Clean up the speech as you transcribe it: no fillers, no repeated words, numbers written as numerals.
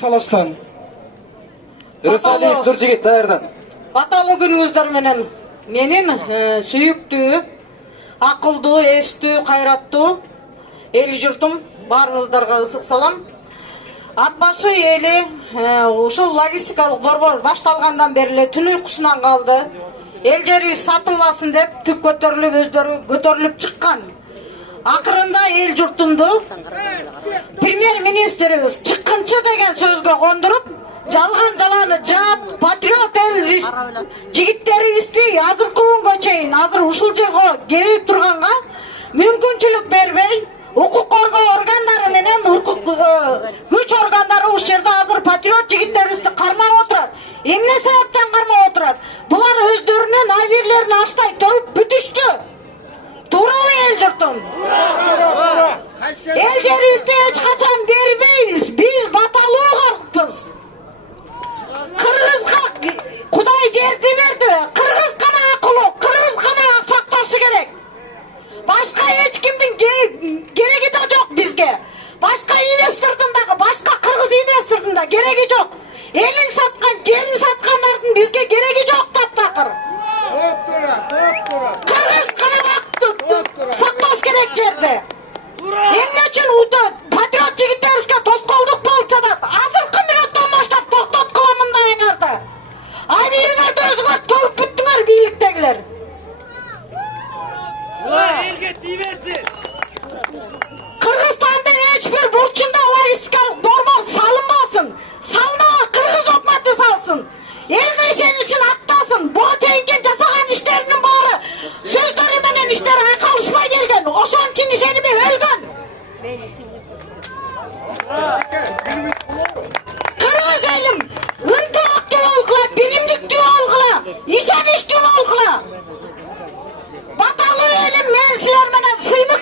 Talastan. Rısalиев Nurjigit daярдан. Аталы күнүңүздөр менен менин сүйүктүү, акылдуу, эстүү, кайраттуу эл журтум баарыңыздарга ысык салам. Ат башы эли ушул логистикалык борбор башталгандан бери эле түн уйкусунан калды. Эл жерибиз сатылбасын деп түп көтөрүлүп өздөрү көтөрүлүп чыккан. Акырында эл журтумду премьер-министрибиз чыккынчы деген сөзгө кондуруп, жалган жаланы жаап, патриот эл жигиттерибизди азыркы күнгө чейин азыр ушул жерге келип турганга мүмкүнчүлүк бербей, укук коргоо органдары менен күч органдары ушул жерде азыр патриот жигиттерибизди кармап отурат. Эмне себептен кармап отурат? Булар өздөрүнүн айбирлерин аштай төрүп бүтүштү. Туурабы эл журтум? Эл жерибизди эч качан бербейбиз. Биз баталуу коркпуз. Кыргызга Кудай жерди берди. Кыргыз гана акылуу, кыргыз гана сакташы керек. Башка эч кимдин кереги да жок бизге. Башка инвестордун дагы, башка кыргыз инвестордун да кереги жок. Элин саткан, жерин саткандардын бизге кереги жок таптакыр. Кыргыз гана сакташ керек жерде. Эмне үчүн патриот жигиттерибизге тоскоолдук болуп жатат? Азыркы мүнөттөн баштап токтоткула мындайыңарды. Айбириңерди өзүңөр төгүп бүттүңөр бийликтегилер. Elge tiymesin. Kırgızstandın hiçbir burçunda lojistikалық борбор салынбасын. Салынага кыргыз өкмөтү салсын. Элди ишен үчүн актасын. Буга чейинки жасаган иштеринин баары сөздөрү менен иштери айкалышпай келген. Ошон үчүн ишеними өлгөн. Кыргыз элим ынтымактуу болгула, биримдиктүү болгула, ишеничтүү болгула. Баталы элим, мен силер менен сыймык